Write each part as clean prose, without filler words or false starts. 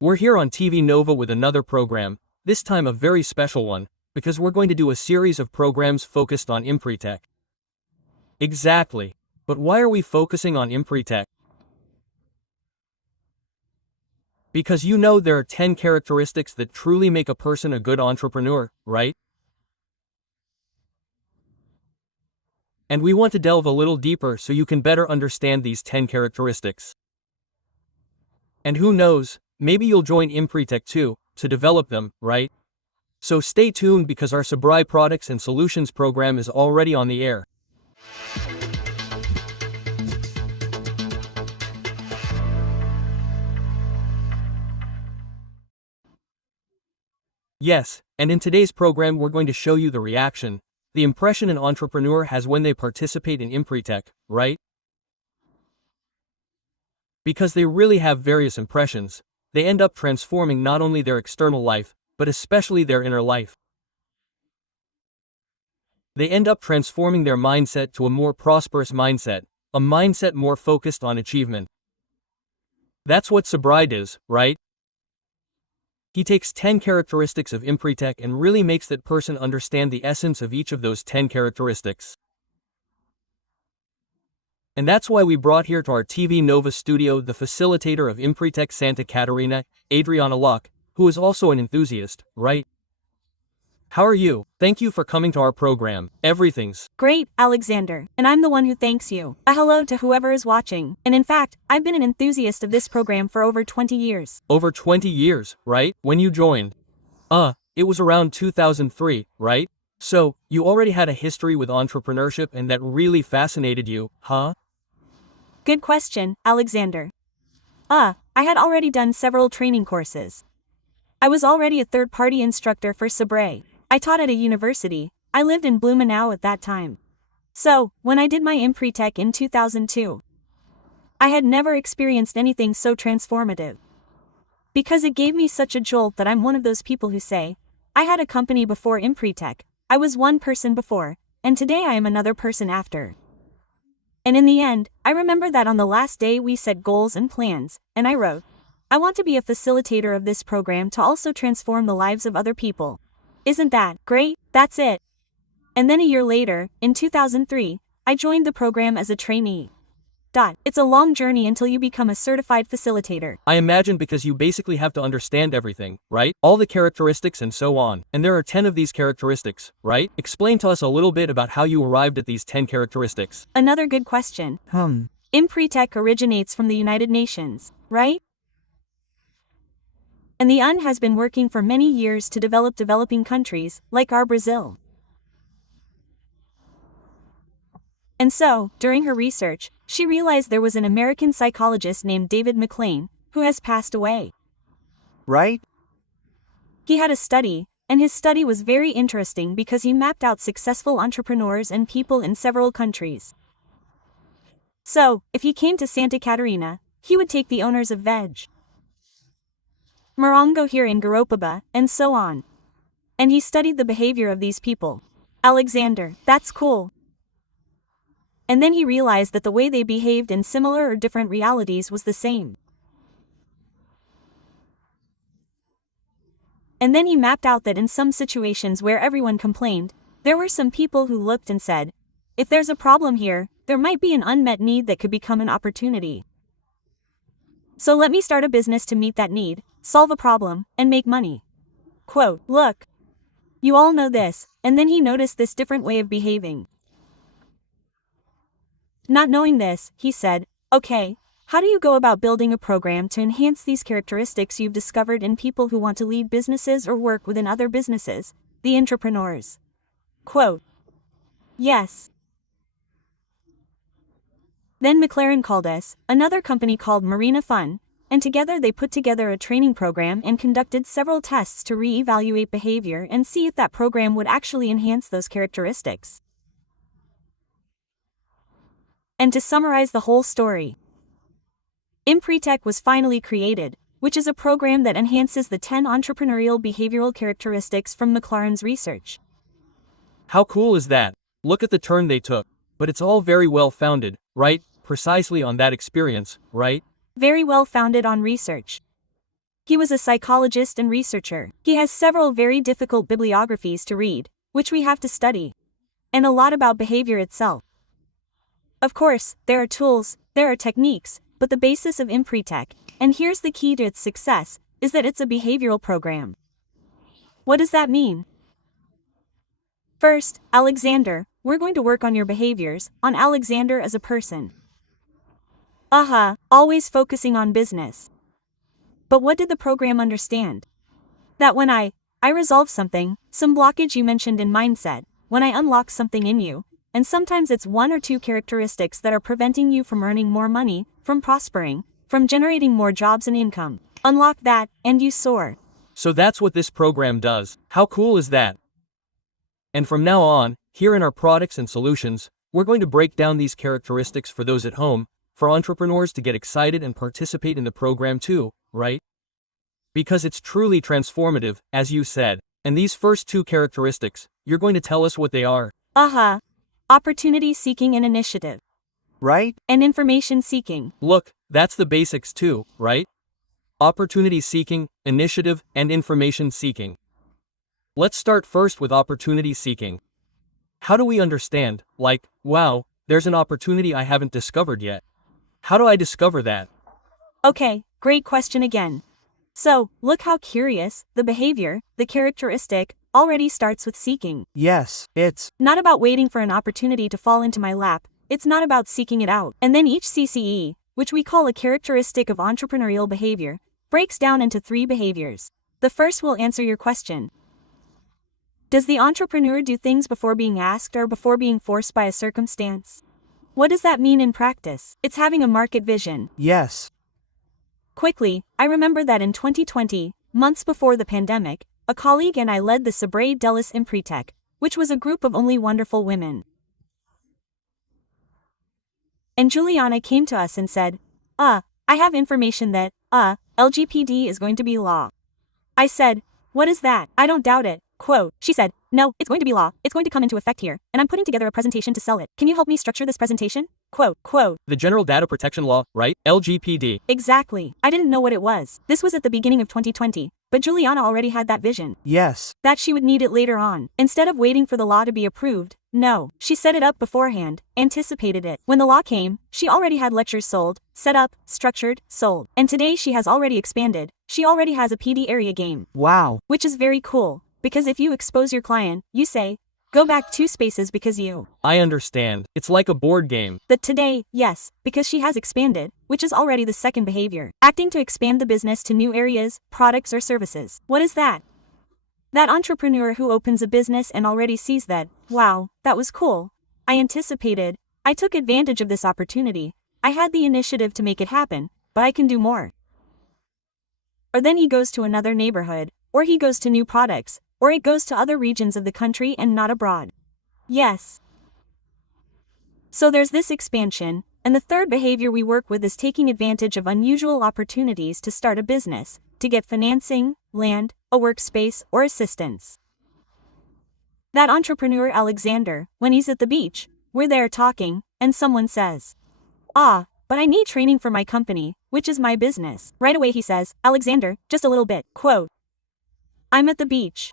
We're here on TV Nova with another program, this time a very special one, because we're going to do a series of programs focused on Empretec. Exactly. But why are we focusing on Empretec? Because you know there are 10 characteristics that truly make a person a good entrepreneur, right? And we want to delve a little deeper so you can better understand these 10 characteristics. And who knows, maybe you'll join Empretec too, to develop them, right? So stay tuned because our Sabrai Products and Solutions program is already on the air. Yes, and in today's program we're going to show you the reaction, the impression an entrepreneur has when they participate in Empretec, right? Because they really have various impressions, they end up transforming not only their external life, but especially their inner life. They end up transforming their mindset to a more prosperous mindset, a mindset more focused on achievement. That's what Sabrai does, right? He takes 10 characteristics of Empretec and really makes that person understand the essence of each of those 10 characteristics. And that's why we brought here to our TV Nova studio the facilitator of Empretec Santa Catarina, Adriana Locke, who is also an enthusiast, right? How are you? Thank you for coming to our program. Everything's great, Alexander, and I'm the one who thanks you. A hello to whoever is watching. And in fact, I've been an enthusiast of this program for over 20 years. Over 20 years, right? When you joined? It was around 2003, right? So, you already had a history with entrepreneurship and that really fascinated you, huh? Good question, Alexander. I had already done several training courses. I was already a third-party instructor for Sabrai. I taught at a university. I lived in Blumenau at that time. So, when I did my Empretec in 2002, I had never experienced anything so transformative. Because it gave me such a jolt that I'm one of those people who say, I had a company before Empretec, I was one person before, and today I am another person after. And in the end, I remember that on the last day we set goals and plans, and I wrote, I want to be a facilitator of this program to also transform the lives of other people. Isn't that great? That's it. And then a year later, in 2003, I joined the program as a trainee. It's a long journey until you become a certified facilitator. I imagine because you basically have to understand everything, right? All the characteristics and so on. And there are 10 of these characteristics, right? Explain to us a little bit about how you arrived at these 10 characteristics. Another good question. Empretec originates from the United Nations, right? And the UN has been working for many years to develop developing countries, like our Brazil. And so, during her research, she realized there was an American psychologist named David McLean, who has passed away. Right? He had a study, and his study was very interesting because he mapped out successful entrepreneurs and people in several countries. So, if he came to Santa Catarina, he would take the owners of Veg, Morongo here in Garopaba, and so on. And he studied the behavior of these people. Alexander, that's cool. And then he realized that the way they behaved in similar or different realities was the same. And then he mapped out that in some situations where everyone complained, there were some people who looked and said, if there's a problem here, there might be an unmet need that could become an opportunity. So let me start a business to meet that need, solve a problem, and make money. Quote, look. You all know this, and then he noticed this different way of behaving. Not knowing this, he said, okay, how do you go about building a program to enhance these characteristics you've discovered in people who want to lead businesses or work within other businesses, the entrepreneurs? Quote, yes. Then McLaren called us, another company called Marina Fun, and together they put together a training program and conducted several tests to re-evaluate behavior and see if that program would actually enhance those characteristics. And to summarize the whole story, Empretec was finally created, which is a program that enhances the 10 entrepreneurial behavioral characteristics from McLaren's research. How cool is that? Look at the turn they took. But it's all very well founded, right? Precisely on that experience, right? Very well founded on research. He was a psychologist and researcher. He has several very difficult bibliographies to read, which we have to study, and a lot about behavior itself. Of course, there are tools, there are techniques, but the basis of Empretec, and here's the key to its success, is that it's a behavioral program. What does that mean? First, Alexander, we're going to work on your behaviors, on Alexander as a person. Always focusing on business. But what did the program understand? That when I resolve something, some blockage you mentioned in mindset, when I unlock something in you, and sometimes it's one or two characteristics that are preventing you from earning more money, from prospering, from generating more jobs and income. Unlock that, and you soar. So that's what this program does. How cool is that? And from now on, here in our products and solutions, we're going to break down these characteristics for those at home, for entrepreneurs to get excited and participate in the program too, right? Because it's truly transformative, as you said. And these first two characteristics, you're going to tell us what they are. Opportunity seeking and initiative. Right? And information seeking. Look, that's the basics too, right? Opportunity seeking, initiative, and information seeking. Let's start first with opportunity seeking. How do we understand, like, wow, there's an opportunity I haven't discovered yet? How do I discover that? Okay, great question again. So, look how curious, the behavior, the characteristic, already starts with seeking. Yes, it's not about waiting for an opportunity to fall into my lap, it's not about seeking it out. And then each CCE, which we call a characteristic of entrepreneurial behavior, breaks down into 3 behaviors. The first will answer your question. Does the entrepreneur do things before being asked or before being forced by a circumstance? What does that mean in practice? It's having a market vision. yes. Quickly, I remember that in 2020, months before the pandemic, a colleague and I led the Sabre Delis Empretec, which was a group of only wonderful women. And Juliana came to us and said, I have information that, LGPD is going to be law. I said, what is that? I don't doubt it. Quote, she said, no, it's going to be law. It's going to come into effect here, and I'm putting together a presentation to sell it. Can you help me structure this presentation? Quote. The General Data Protection Law, right? LGPD. Exactly. I didn't know what it was. This was at the beginning of 2020, but Juliana already had that vision. Yes. That she would need it later on. Instead of waiting for the law to be approved, no, she set it up beforehand, anticipated it. When the law came, she already had lectures sold, set up, structured, sold. And today she has already expanded. She already has a PD area game. Wow. Which is very cool, because if you expose your client, you say, go back 2 spaces because you. I understand. It's like a board game. But today, yes, because she has expanded, which is already the second behavior. Acting to expand the business to new areas, products or services. What is that? That entrepreneur who opens a business and already sees that, wow, that was cool. I anticipated. I took advantage of this opportunity. I had the initiative to make it happen, but I can do more. Or then he goes to another neighborhood, or he goes to new products, or it goes to other regions of the country and not abroad. Yes. So there's this expansion, and the third behavior we work with is taking advantage of unusual opportunities to start a business, to get financing, land, a workspace, or assistance. That entrepreneur Alexander, when he's at the beach, we're there talking, and someone says, but I need training for my company, which is my business. Right away he says, Alexander, just a little bit. Quote, I'm at the beach,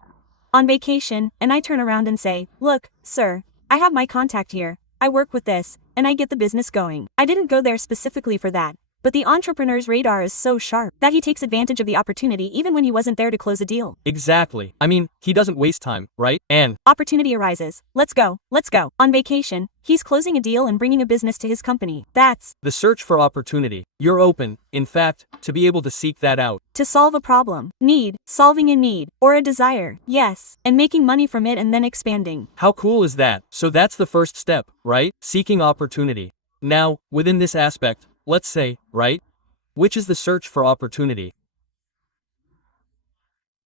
on vacation, and I turn around and say, look, sir, I have my contact here, I work with this, and I get the business going. I didn't go there specifically for that, but the entrepreneur's radar is so sharp that he takes advantage of the opportunity even when he wasn't there to close a deal. Exactly. I mean, he doesn't waste time, right? And opportunity arises. Let's go. On vacation, he's closing a deal and bringing a business to his company. That's the search for opportunity. You're open, in fact, to be able to seek that out. To solve a problem, solving a need, or a desire, yes, and making money from it and then expanding. How cool is that? So that's the first step, right? Seeking opportunity. Now, within this aspect, let's say, right? Which is the search for opportunity.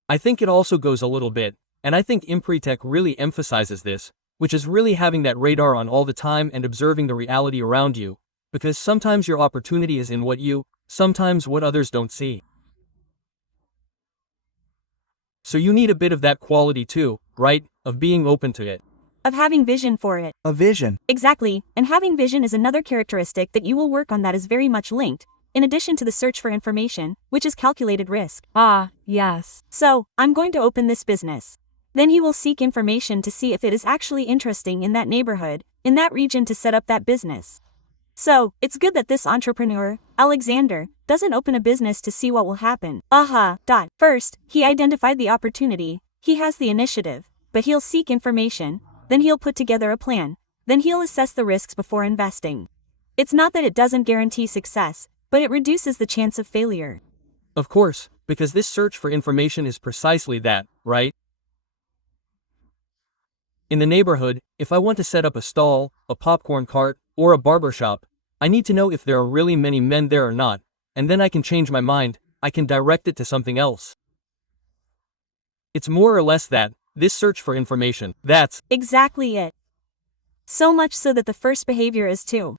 I think it also goes a little bit, and I think Empretec really emphasizes this, which is really having that radar on all the time and observing the reality around you, because sometimes your opportunity is in what you, sometimes what others don't see. So you need a bit of that quality too, right? Of being open to it. Of having vision for it. A vision. Exactly, and having vision is another characteristic that you will work on that is very much linked, in addition to the search for information, which is calculated risk. Ah, yes. So, I'm going to open this business. Then he will seek information to see if it is actually interesting in that neighborhood, in that region to set up that business. So, it's good that this entrepreneur, Alexander, doesn't open a business to see what will happen. First, he identified the opportunity, he has the initiative, but he'll seek information, then he'll put together a plan, then he'll assess the risks before investing. It's not that it doesn't guarantee success, but it reduces the chance of failure. Of course, because this search for information is precisely that, right? In the neighborhood, if I want to set up a stall, a popcorn cart, or a barber shop, I need to know if there are really many men there or not, and then I can change my mind, I can direct it to something else. It's more or less that, this search for information, that's exactly it. So much so that the first behavior is to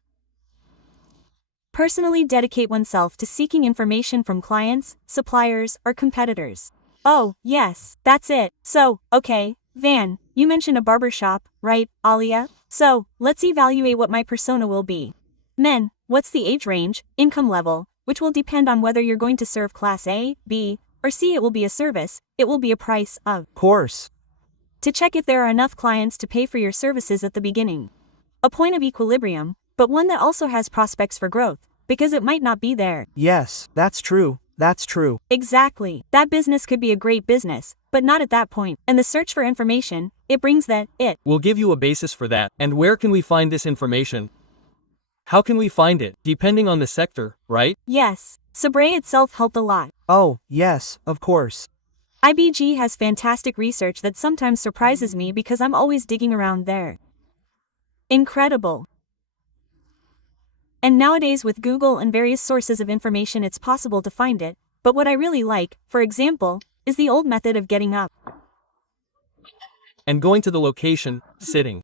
personally dedicate oneself to seeking information from clients, suppliers, or competitors. Oh, yes, that's it. So, okay, Van, you mentioned a barber shop, right, Alia? So, let's evaluate what my persona will be. Men, what's the age range, income level, which will depend on whether you're going to serve class A, B, or C. It will be a service, it will be a price of Course. to check if there are enough clients to pay for your services at the beginning. A point of equilibrium, but one that also has prospects for growth, because it might not be there. Yes, that's true. That's true. Exactly. That business could be a great business, but not at that point. And the search for information, it brings that, it will give you a basis for that. And where can we find this information? How can we find it? Depending on the sector, right? Yes. Sabre itself helped a lot. Oh, yes, of course. IBG has fantastic research that sometimes surprises me because I'm always digging around there. Incredible. And nowadays with Google and various sources of information it's possible to find it, but what I really like, for example, is the old method of getting up and going to the location, sitting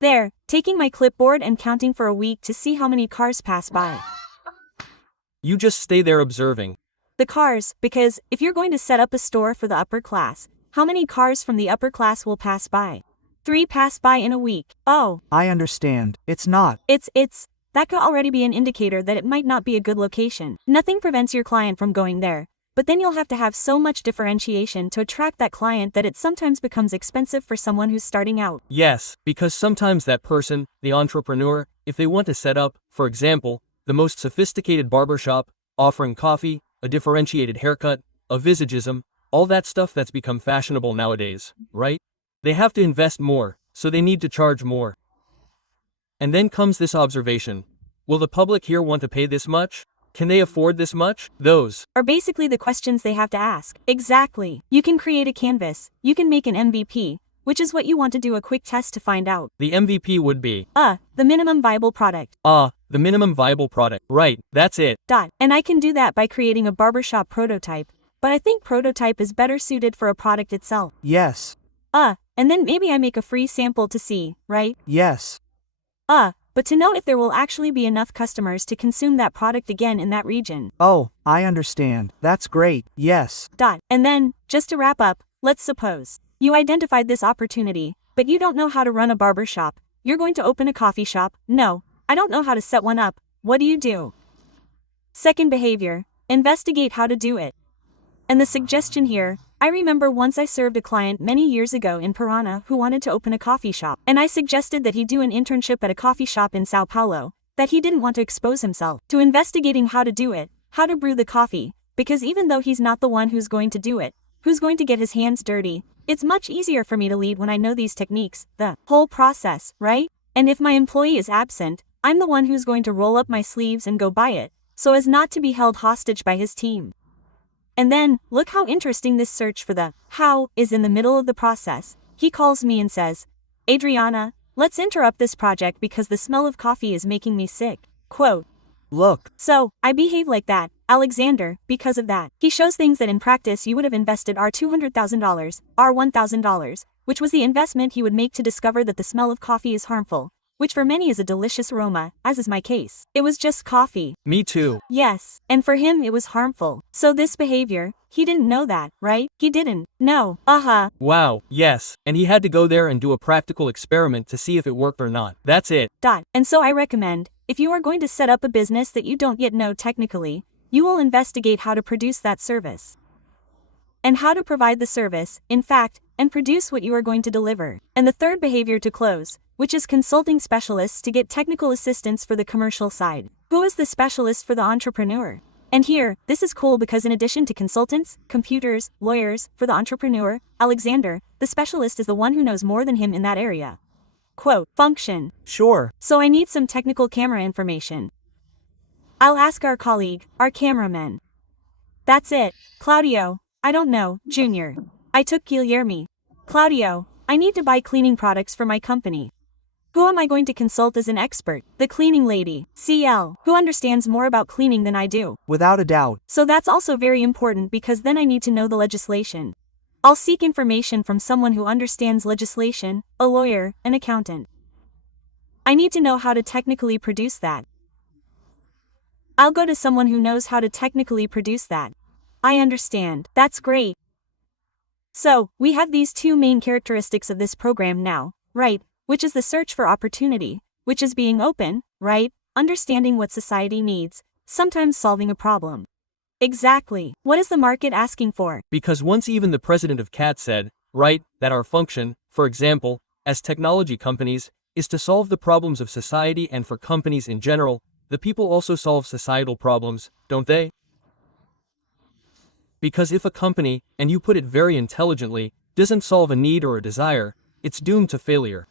there, taking my clipboard and counting for a week to see how many cars pass by. You just stay there observing the cars, because if you're going to set up a store for the upper class, how many cars from the upper class will pass by? 3 pass by in a week. Oh. I understand. It's not. That could already be an indicator that it might not be a good location. Nothing prevents your client from going there, but then you'll have to have so much differentiation to attract that client that it sometimes becomes expensive for someone who's starting out. Yes, because sometimes that person, the entrepreneur, if they want to set up, for example, the most sophisticated barbershop, offering coffee, a differentiated haircut, a visagism, all that stuff that's become fashionable nowadays, right? They have to invest more, so they need to charge more. And then comes this observation. Will the public here want to pay this much? Can they afford this much? Those are basically the questions they have to ask. Exactly. You can create a canvas, you can make an MVP, which is what you want to do a quick test to find out. The MVP would be the minimum viable product. The minimum viable product. Right, that's it. And I can do that by creating a barbershop prototype, but I think prototype is better suited for a product itself. Yes. And then maybe I make a free sample to see, right? Yes. But to know if there will actually be enough customers to consume that product again in that region. Oh, I understand. That's great. Yes. And then, just to wrap up, let's suppose you identified this opportunity, but you don't know how to run a barber shop. You're going to open a coffee shop. No, I don't know how to set one up. What do? Second behavior, investigate how to do it. And the suggestion here, I remember once I served a client many years ago in Parana who wanted to open a coffee shop, and I suggested that he do an internship at a coffee shop in Sao Paulo, that he didn't want to expose himself to investigating how to do it, how to brew the coffee, because even though he's not the one who's going to do it, who's going to get his hands dirty, it's much easier for me to lead when I know these techniques, the whole process, right? And if my employee is absent, I'm the one who's going to roll up my sleeves and go buy it, so as not to be held hostage by his team. And then, look how interesting this search for the how is in the middle of the process. He calls me and says, Adriana, let's interrupt this project because the smell of coffee is making me sick. Quote. Look. So, I behave like that, Alexander, because of that. He shows things that in practice you would have invested $200,000, $1,000, which was the investment he would make to discover that the smell of coffee is harmful. which for many is a delicious aroma, as is my case. It was just coffee. Me too. Yes, and for him it was harmful. So this behavior, he didn't know that, right? He didn't. No. Wow, yes. And he had to go there and do a practical experiment to see if it worked or not. That's it. And so I recommend, if you are going to set up a business that you don't yet know technically, you will investigate how to produce that service. And how to provide the service, in fact, and produce what you are going to deliver. And the third behavior to close, which is consulting specialists to get technical assistance for the commercial side. Who is the specialist for the entrepreneur? And here, this is cool because in addition to consultants, computers, lawyers, for the entrepreneur, Alexander, the specialist is the one who knows more than him in that area. Quote, function. Sure. So I need some technical camera information. I'll ask our colleague, our cameraman. That's it. Claudio, I don't know, Junior. I took Guilherme. Claudio, I need to buy cleaning products for my company. Who am I going to consult as an expert? The cleaning lady, CL, who understands more about cleaning than I do. Without a doubt. So that's also very important because then I need to know the legislation. I'll seek information from someone who understands legislation, a lawyer, an accountant. I need to know how to technically produce that. I'll go to someone who knows how to technically produce that. I understand. That's great. So, we have these two main characteristics of this program now, right? Which is the search for opportunity, which is being open, right? Understanding what society needs, sometimes solving a problem. Exactly. What is the market asking for? Because once even the president of CAT said, right, that our function, for example, as technology companies, is to solve the problems of society, and for companies in general, the people also solve societal problems, don't they? Because if a company, and you put it very intelligently, doesn't solve a need or a desire, it's doomed to failure.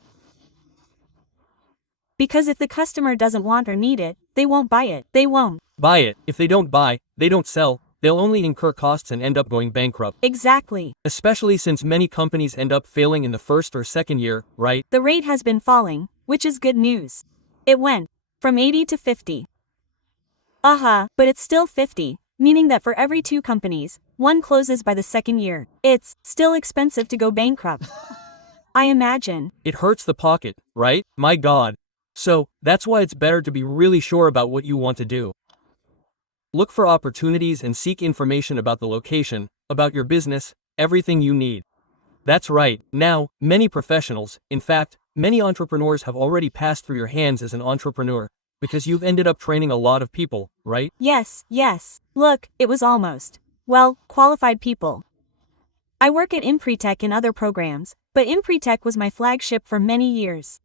Because if the customer doesn't want or need it, they won't buy it. They won't buy it. If they don't buy, they don't sell, they'll only incur costs and end up going bankrupt. Exactly. Especially since many companies end up failing in the first or second year, right? The rate has been falling, which is good news. It went from 80 to 50. But it's still 50, meaning that for every 2 companies, 1 closes by the second year. It's still expensive to go bankrupt. I imagine. It hurts the pocket, right? My God. So, that's why it's better to be really sure about what you want to do. Look for opportunities and seek information about the location, about your business, everything you need. That's right. Now, many professionals, in fact, many entrepreneurs have already passed through your hands as an entrepreneur, because you've ended up training a lot of people, right? Yes. Look, it was almost, qualified people. I work at Empretec and other programs, but Empretec was my flagship for many years.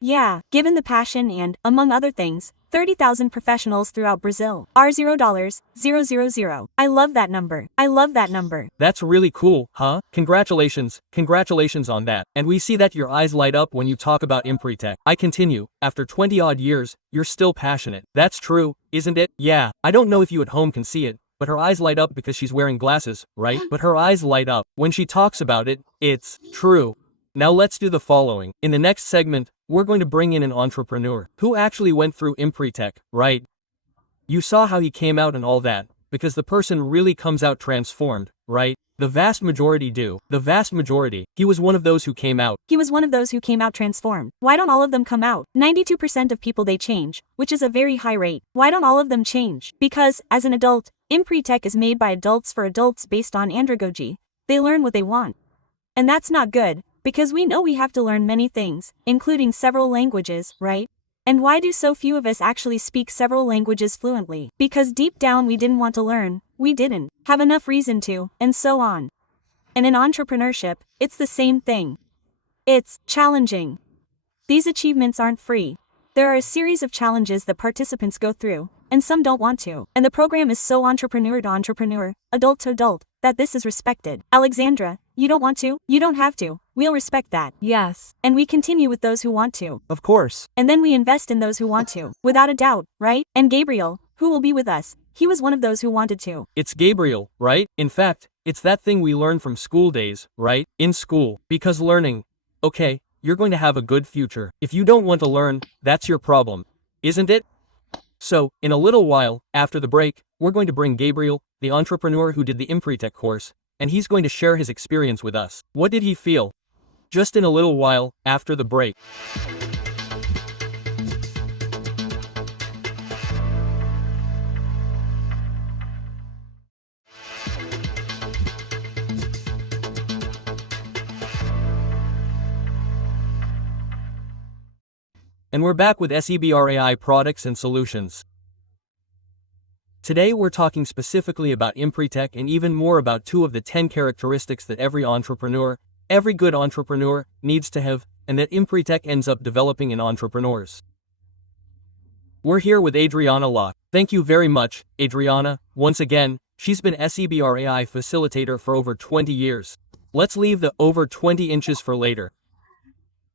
Yeah, given the passion and, among other things, 30,000 professionals throughout Brazil. R0,000. I love that number. That's really cool, huh? Congratulations on that. And we see that your eyes light up when you talk about Empretec. I continue, after 20 odd years, you're still passionate. That's true, isn't it? Yeah, I don't know if you at home can see it, but her eyes light up because she's wearing glasses, right? But her eyes light up. When she talks about it, it's true. Now let's do the following. In the next segment, we're going to bring in an entrepreneur who actually went through Empretec, right? You saw how he came out and all that, because the person really comes out transformed, right? The vast majority do. The vast majority. He was one of those who came out. Transformed. Why don't all of them come out? 92% of people they change, which is a very high rate. Why don't all of them change? Because, as an adult, Empretec is made by adults for adults based on andragogy. They learn what they want. And that's not good. Because we know we have to learn many things, including several languages, right? And why do so few of us actually speak several languages fluently? Because deep down we didn't want to learn, we didn't have enough reason to, and so on. And in entrepreneurship, it's the same thing. It's challenging. These achievements aren't free. There are a series of challenges that participants go through, and some don't want to. And the program is so entrepreneur to entrepreneur, adult to adult, that this is respected. Alexandra, you don't want to? You don't have to. We'll respect that. Yes. And we continue with those who want to. Of course. And then we invest in those who want to. Without a doubt, right? And Gabriel, who will be with us, he was one of those who wanted to. It's Gabriel, right? In fact, it's that thing we learned from school days, right? In school. Because learning, okay, you're going to have a good future. If you don't want to learn, that's your problem, isn't it? So, in a little while, after the break, we're going to bring Gabriel, the entrepreneur who did the Empretec course, and he's going to share his experience with us. What did he feel? Just in a little while, after the break. And we're back with SEBRAI products and solutions. Today we're talking specifically about Empretec and even more about 2 of the 10 characteristics that every good entrepreneur, needs to have, and that Empretec ends up developing in entrepreneurs. We're here with Adriana Locke. Thank you very much, Adriana. Once again, she's been SEBRAI facilitator for over 20 years. Let's leave the over 20 inches for later.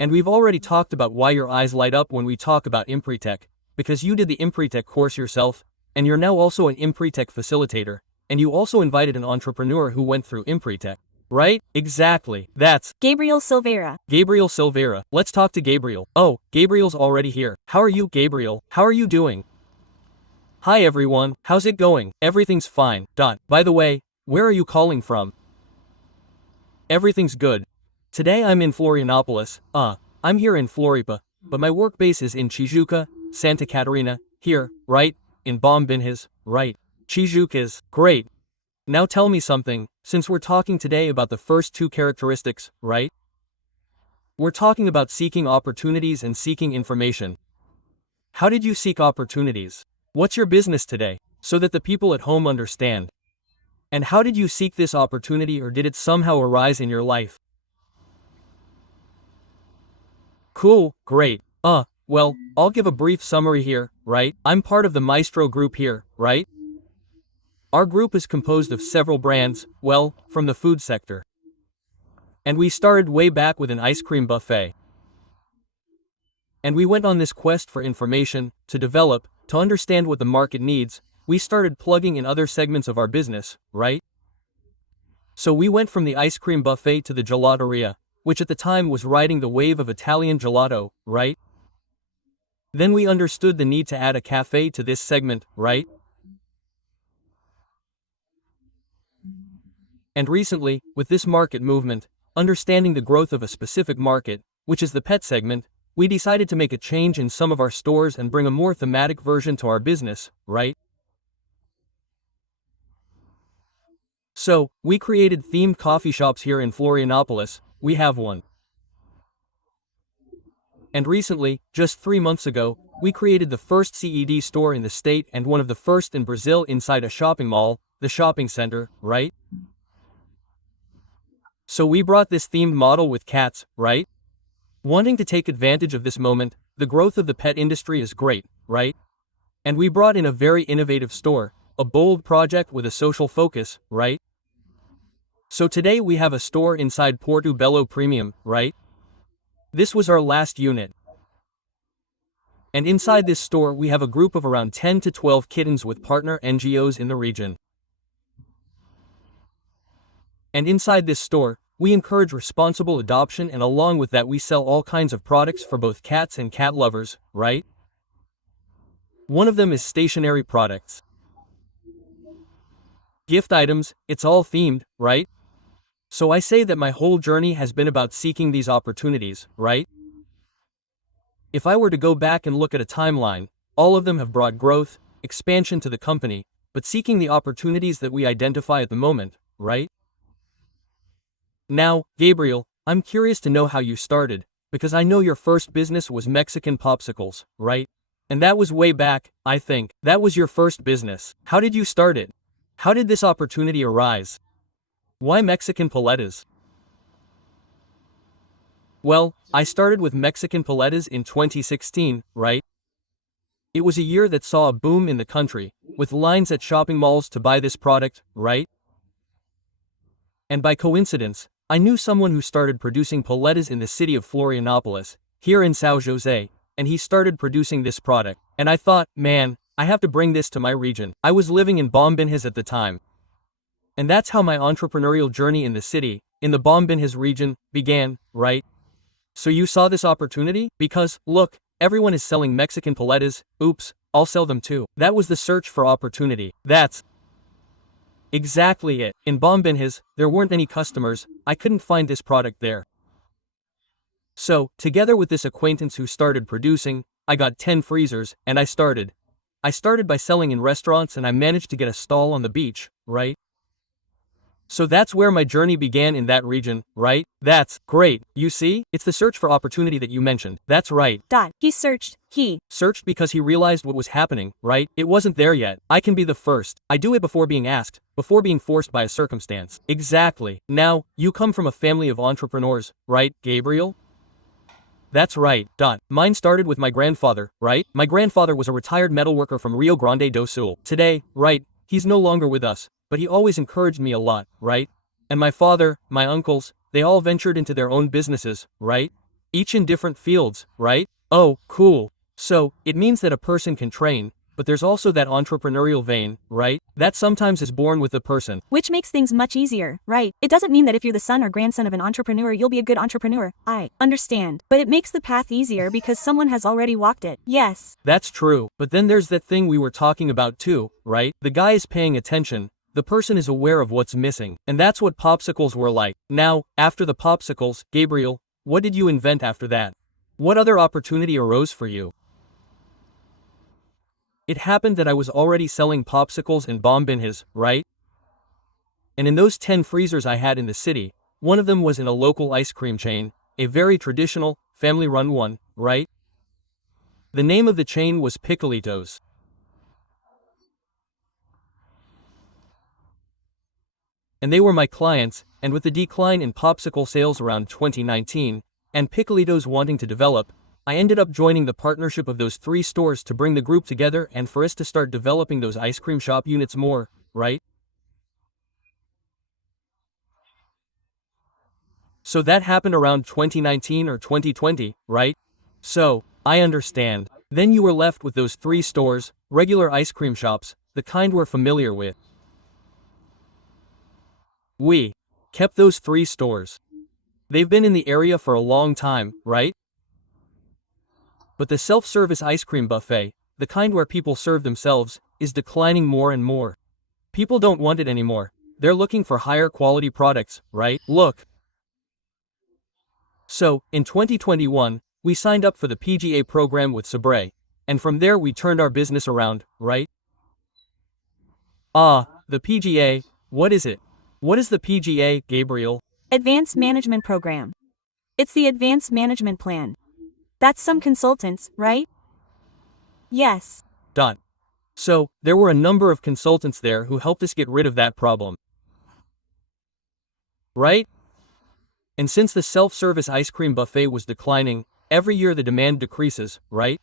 And we've already talked about why your eyes light up when we talk about Empretec, because you did the Empretec course yourself, and you're now also an Empretec facilitator, and you also invited an entrepreneur who went through Empretec. Right? Exactly. That's Gabriel Silveira. Gabriel Silveira. Let's talk to Gabriel. Oh, Gabriel's already here. How are you, Gabriel? How are you doing? Hi everyone, how's it going? Everything's fine. By the way, where are you calling from? Everything's good. Today I'm in Florianopolis. I'm here in Floripa, but my work base is in Tijuca, Santa Catarina, here, right? In Bombinhas, right? Tijuca is great. Now tell me something, since we're talking today about the first 2 characteristics, right? We're talking about seeking opportunities and seeking information. How did you seek opportunities? What's your business today? So that the people at home understand. And how did you seek this opportunity, or did it somehow arise in your life? Cool, great. Well, I'll give a brief summary here, right? I'm part of the Maestro group here, right? Our group is composed of several brands, well, from the food sector. And we started way back with an ice cream buffet. And we went on this quest for information, to develop, to understand what the market needs. We started plugging in other segments of our business, right? So we went from the ice cream buffet to the gelateria, which at the time was riding the wave of Italian gelato, right? Then we understood the need to add a cafe to this segment, right? And recently, with this market movement, understanding the growth of a specific market, which is the pet segment, we decided to make a change in some of our stores and bring a more thematic version to our business, right? So, we created themed coffee shops here in Florianopolis. We have one. And recently, just 3 months ago, we created the first CED store in the state and one of the first in Brazil inside a shopping mall, the shopping center, right? So we brought this themed model with cats, right? Wanting to take advantage of this moment, the growth of the pet industry is great, right? And we brought in a very innovative store, a bold project with a social focus, right? So today we have a store inside Porto Belo Premium, right? This was our last unit. And inside this store we have a group of around 10 to 12 kittens with partner NGOs in the region. And inside this store, we encourage responsible adoption, and along with that we sell all kinds of products for both cats and cat lovers, right? One of them is stationery products. Gift items, it's all themed, right? So I say that my whole journey has been about seeking these opportunities, right? If I were to go back and look at a timeline, all of them have brought growth, expansion to the company, but seeking the opportunities that we identify at the moment, right? Now, Gabriel, I'm curious to know how you started, because I know your first business was Mexican popsicles, right? And that was way back, I think. That was your first business. How did you start it? How did this opportunity arise? Why Mexican paletas? Well, I started with Mexican paletas in 2016, right? It was a year that saw a boom in the country, with lines at shopping malls to buy this product, right? And by coincidence, I knew someone who started producing paletas in the city of Florianopolis, here in São José, and he started producing this product. And I thought, man, I have to bring this to my region. I was living in Bombinhas at the time. And that's how my entrepreneurial journey in the city, in the Bombinhas region, began, right? So you saw this opportunity? Because, look, everyone is selling Mexican paletas, oops, I'll sell them too. That was the search for opportunity. That's exactly it. In Bombinhas, there weren't any customers, I couldn't find this product there. So, together with this acquaintance who started producing, I got 10 freezers, and I started. I started by selling in restaurants and I managed to get a stall on the beach, right? So that's where my journey began in that region, right? That's great. You see? It's the search for opportunity that you mentioned. That's right. He searched Because he realized what was happening, right? It wasn't there yet. I can be the first. I do it before being asked, before being forced by a circumstance. Exactly. Now, you come from a family of entrepreneurs, right, Gabriel? That's right. Mine started with my grandfather, right? My grandfather was a retired metalworker from Rio Grande do Sul. Today, right, he's no longer with us, but he always encouraged me a lot, right? And my father, my uncles, they all ventured into their own businesses, right? Each in different fields, right? Oh, cool. So, it means that a person can train, but there's also that entrepreneurial vein, right? That sometimes is born with the person. which makes things much easier, right? It doesn't mean that if you're the son or grandson of an entrepreneur, you'll be a good entrepreneur. I understand. But it makes the path easier because someone has already walked it. Yes. That's true, but then there's that thing we were talking about too, right? The guy is paying attention. The person is aware of what's missing. And that's what popsicles were like. Now, after the popsicles, Gabriel, what did you invent after that? What other opportunity arose for you? It happened that I was already selling popsicles in Bombinhas, right? And in those 10 freezers I had in the city, one of them was in a local ice cream chain, a very traditional, family-run one, right? The name of the chain was Piccolitos. And they were my clients, and with the decline in popsicle sales around 2019, and Piccolitos wanting to develop, I ended up joining the partnership of those 3 stores to bring the group together and for us to start developing those ice cream shop units more, right? So that happened around 2019 or 2020, right? So, I understand. Then you were left with those 3 stores, regular ice cream shops, the kind we're familiar with. We kept those 3 stores. They've been in the area for a long time, right? But the self-service ice cream buffet, the kind where people serve themselves, is declining more and more. People don't want it anymore. They're looking for higher quality products, right? Look. So, in 2021, we signed up for the PGA program with Sabre, and from there we turned our business around, right? The PGA, what is it? What is the PGA, Gabriel? Advanced Management Program. It's the Advanced Management Plan. That's some consultants, right? Yes. So, there were a number of consultants there who helped us get rid of that problem. Right? And since the self-service ice cream buffet was declining, every year the demand decreases, right?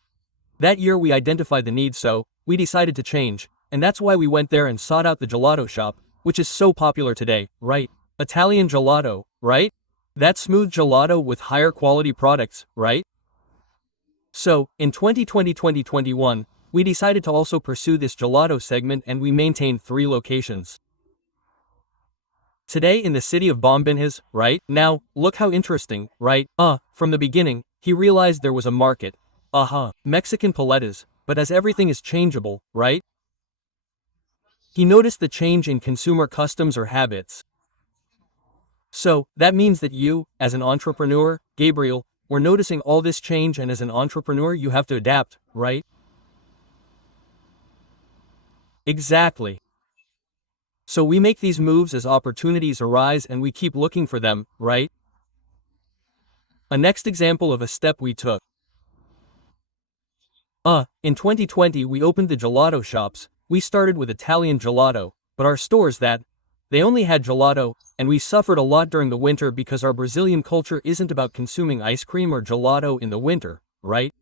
That year we identified the need, so we decided to change, and that's why we went there and sought out the gelato shop, which is so popular today, right? Italian gelato, right? That smooth gelato with higher quality products, right? So, in 2020-2021, we decided to also pursue this gelato segment and we maintained 3 locations. Today in the city of Bombinhas, right? Now, look how interesting, right? From the beginning, he realized there was a market. Mexican paletas, but as everything is changeable, right? He noticed the change in consumer customs or habits. So, that means that you, as an entrepreneur, Gabriel, were noticing all this change, and as an entrepreneur you have to adapt, right? Exactly. So we make these moves as opportunities arise and we keep looking for them, right? A next example of a step we took. In 2020 we opened the gelato shops. We started with Italian gelato, but our stores they only had gelato, and we suffered a lot during the winter because our Brazilian culture isn't about consuming ice cream or gelato in the winter, right?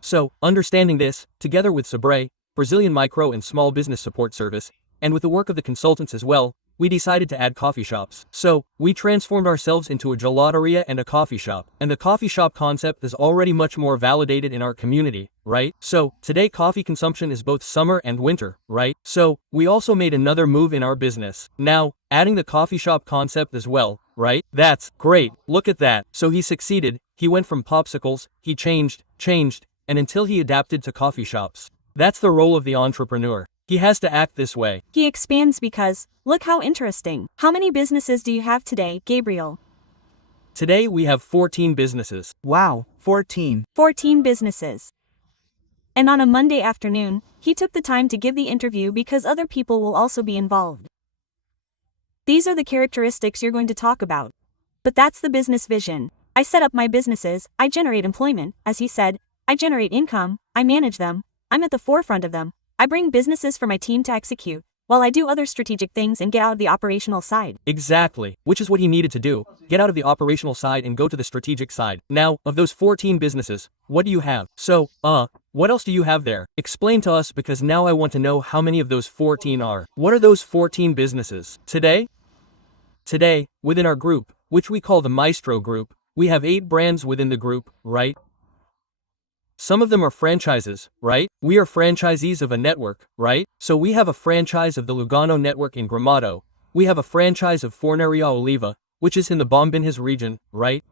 So, understanding this, together with Sabre, Brazilian Micro and Small Business Support Service, and with the work of the consultants as well, we decided to add coffee shops. So, we transformed ourselves into a gelateria and a coffee shop. And the coffee shop concept is already much more validated in our community, right? So, today coffee consumption is both summer and winter, right? So, we also made another move in our business. Now, adding the coffee shop concept as well, right? That's great, look at that. So he succeeded, he went from popsicles, he changed, and until he adapted to coffee shops. That's the role of the entrepreneur. He has to act this way. He expands because, look how interesting. How many businesses do you have today, Gabriel? Today we have 14 businesses. Wow, 14. 14 businesses. And on a Monday afternoon, he took the time to give the interview because other people will also be involved. These are the characteristics you're going to talk about. But that's the business vision. I set up my businesses, I generate employment, as he said, I generate income, I manage them, I'm at the forefront of them, I bring businesses for my team to execute, while I do other strategic things and get out of the operational side. Exactly, which is what he needed to do. Get out of the operational side and go to the strategic side. Now, of those 14 businesses, what do you have? So, what else do you have there? Explain to us, because now I want to know how many of those 14 are. What are those 14 businesses? Today, within our group, which we call the Maestro Group, we have 8 brands within the group, right? Some of them are franchises, right? We are franchisees of a network, right? So we have a franchise of the Lugano network in Gramado. We have a franchise of Forneria Oliva, which is in the Bombinhas region, right?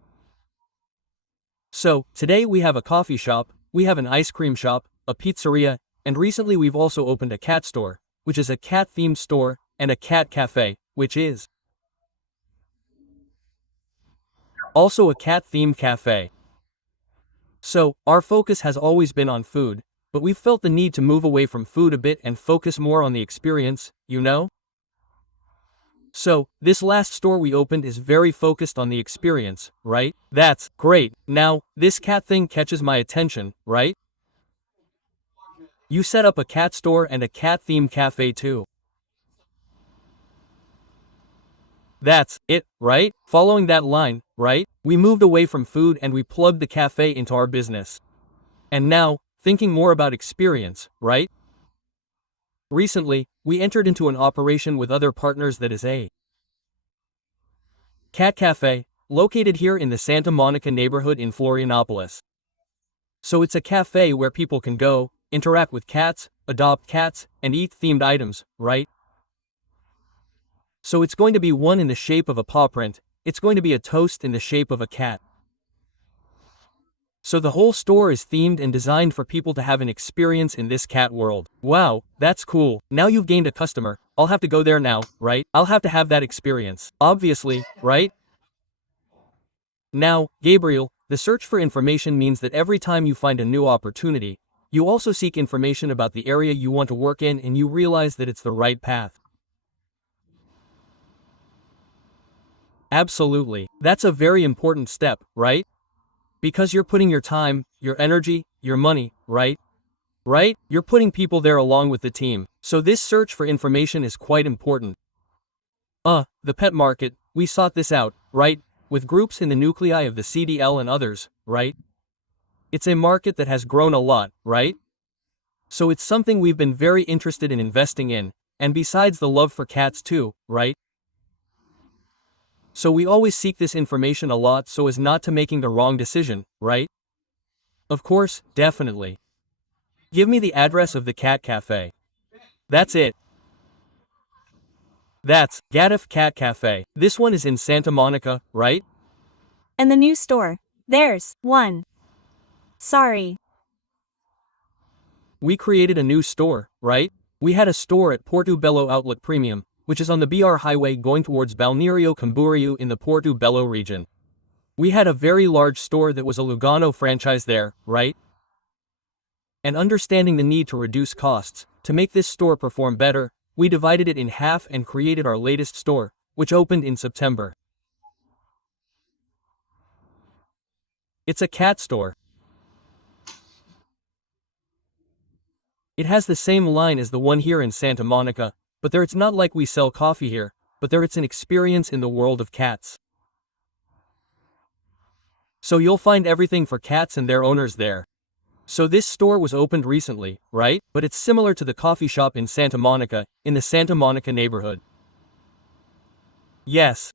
So, today we have a coffee shop, we have an ice cream shop, a pizzeria, and recently we've also opened a cat store, which is a cat-themed store, and a cat cafe, which is also a cat-themed cafe. So, our focus has always been on food, but we've felt the need to move away from food a bit and focus more on the experience, you know? So, this last store we opened is very focused on the experience, right? That's great. Now, this cat thing catches my attention, right? You set up a cat store and a cat-themed cafe too. That's it, right? Following that line, right? We moved away from food and we plugged the cafe into our business. And now, thinking more about experience, right? Recently, we entered into an operation with other partners that is a cat cafe, located here in the Santa Monica neighborhood in Florianopolis. So it's a cafe where people can go, interact with cats, adopt cats, and eat themed items, right? So it's going to be one in the shape of a paw print, it's going to be a toast in the shape of a cat. So the whole store is themed and designed for people to have an experience in this cat world. Wow, that's cool. Now you've gained a customer, I'll have to go there now, right? I'll have to have that experience. Obviously, right? Now, Gabriel, the search for information means that every time you find a new opportunity, you also seek information about the area you want to work in and you realize that it's the right path. Absolutely. That's a very important step, right? Because you're putting your time, your energy, your money, right? Right? You're putting people there along with the team. So this search for information is quite important. The pet market, we sought this out, right? With groups in the nuclei of the CDL and others, right? It's a market that has grown a lot, right? So it's something we've been very interested in investing in, and besides the love for cats too, right? So we always seek this information a lot so as not to making the wrong decision, right? Of course, definitely. Give me the address of the cat cafe. That's it. That's Gadif Cat Cafe. This one is in Santa Monica, right? And the new store. There's one. Sorry. We created a new store, right? We had a store at Portobello Outlet Premium, which is on the BR Highway going towards Balneario Camboriú in the Portobello region. We had a very large store that was a Lugano franchise there, right? And understanding the need to reduce costs, to make this store perform better, we divided it in half and created our latest store, which opened in September. It's a cat store. It has the same line as the one here in Santa Monica, but there it's not like we sell coffee here, but there it's an experience in the world of cats. So you'll find everything for cats and their owners there. So this store was opened recently, right? But it's similar to the coffee shop in Santa Monica, in the Santa Monica neighborhood. Yes.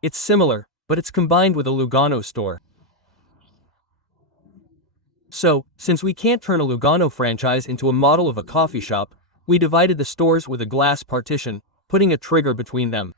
It's similar, but it's combined with a Lugano store. So, since we can't turn a Lugano franchise into a model of a coffee shop, we divided the stores with a glass partition, putting a trigger between them.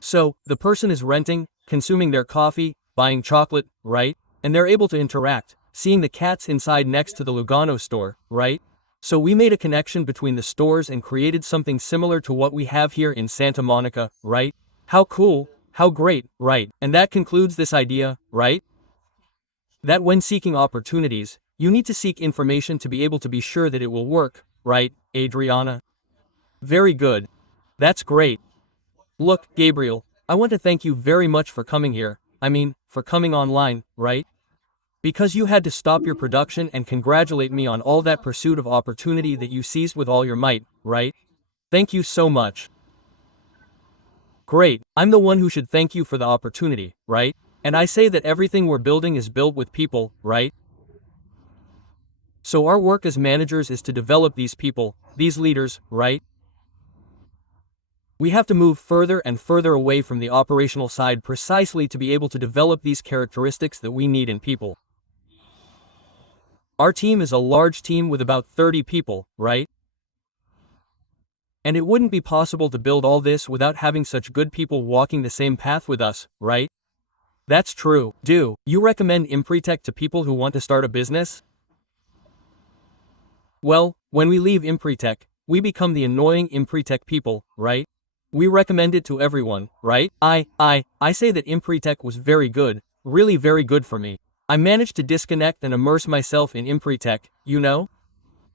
So, the person is renting, consuming their coffee, buying chocolate, right? And they're able to interact, seeing the cats inside next to the Lugano store, right? So we made a connection between the stores and created something similar to what we have here in Santa Monica, right? How cool, how great, right? And that concludes this idea, right? That when seeking opportunities, you need to seek information to be able to be sure that it will work, right, Adriana? Very good. That's great. Look, Gabriel, I want to thank you very much for coming here. For coming online, right? Because you had to stop your production and congratulate me on all that pursuit of opportunity that you seized with all your might, right? Thank you so much. Great, I'm the one who should thank you for the opportunity, right? And I say that everything we're building is built with people, right? So our work as managers is to develop these people, these leaders, right? We have to move further and further away from the operational side precisely to be able to develop these characteristics that we need in people. Our team is a large team with about 30 people, right? And it wouldn't be possible to build all this without having such good people walking the same path with us, right? That's true. Do you recommend Empretec to people who want to start a business? Well, when we leave Empretec, we become the annoying Empretec people, right? We recommend it to everyone, right? I say that Empretec was very good, really very good for me. I managed to disconnect and immerse myself in Empretec, you know?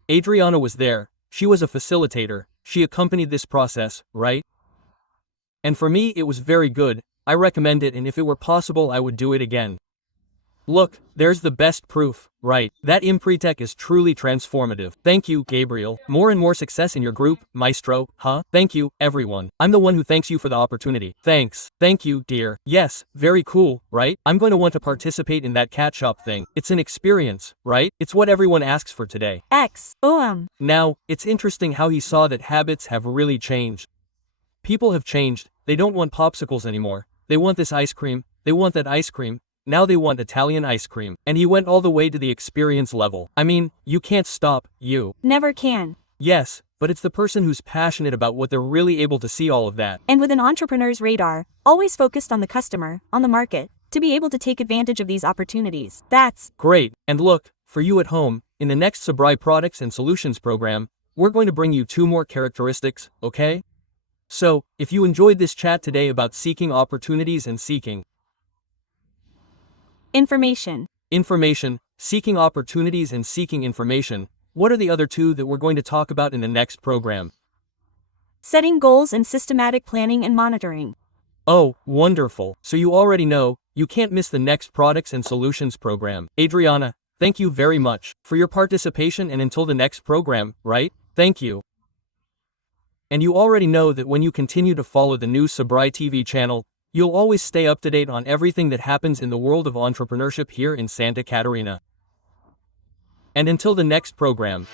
Adriana was there, she was a facilitator, she accompanied this process, right? And for me it was very good, I recommend it, and if it were possible I would do it again. Look, there's the best proof, right? That Empretec is truly transformative. Thank you, Gabriel. More and more success in your group, Maestro, huh? Thank you, everyone. I'm the one who thanks you for the opportunity. Thanks. Thank you, dear. Yes, very cool, right? I'm going to want to participate in that cat shop thing. It's an experience, right? It's what everyone asks for today. Now, it's interesting how he saw that habits have really changed. People have changed. They don't want popsicles anymore. They want this ice cream. They want that ice cream. Now they want Italian ice cream. And he went all the way to the experience level. You can't stop, you. Never can. Yes, but it's the person who's passionate about what they're really able to see all of that. And with an entrepreneur's radar, always focused on the customer, on the market, to be able to take advantage of these opportunities. That's great. And look, for you at home, in the next Sabrai Products and Solutions program, we're going to bring you 2 more characteristics, okay? So, if you enjoyed this chat today about seeking opportunities and seeking information, seeking opportunities and seeking information, what are the other 2 that we're going to talk about in the next program? setting goals and systematic planning and monitoring. Oh, wonderful. So you already know, you can't miss the next Products and Solutions program. Adriana, thank you very much for your participation, and until the next program, right? Thank you. And you already know that when you continue to follow the new Sabrai TV channel, you'll always stay up to date on everything that happens in the world of entrepreneurship here in Santa Catarina. And until the next program.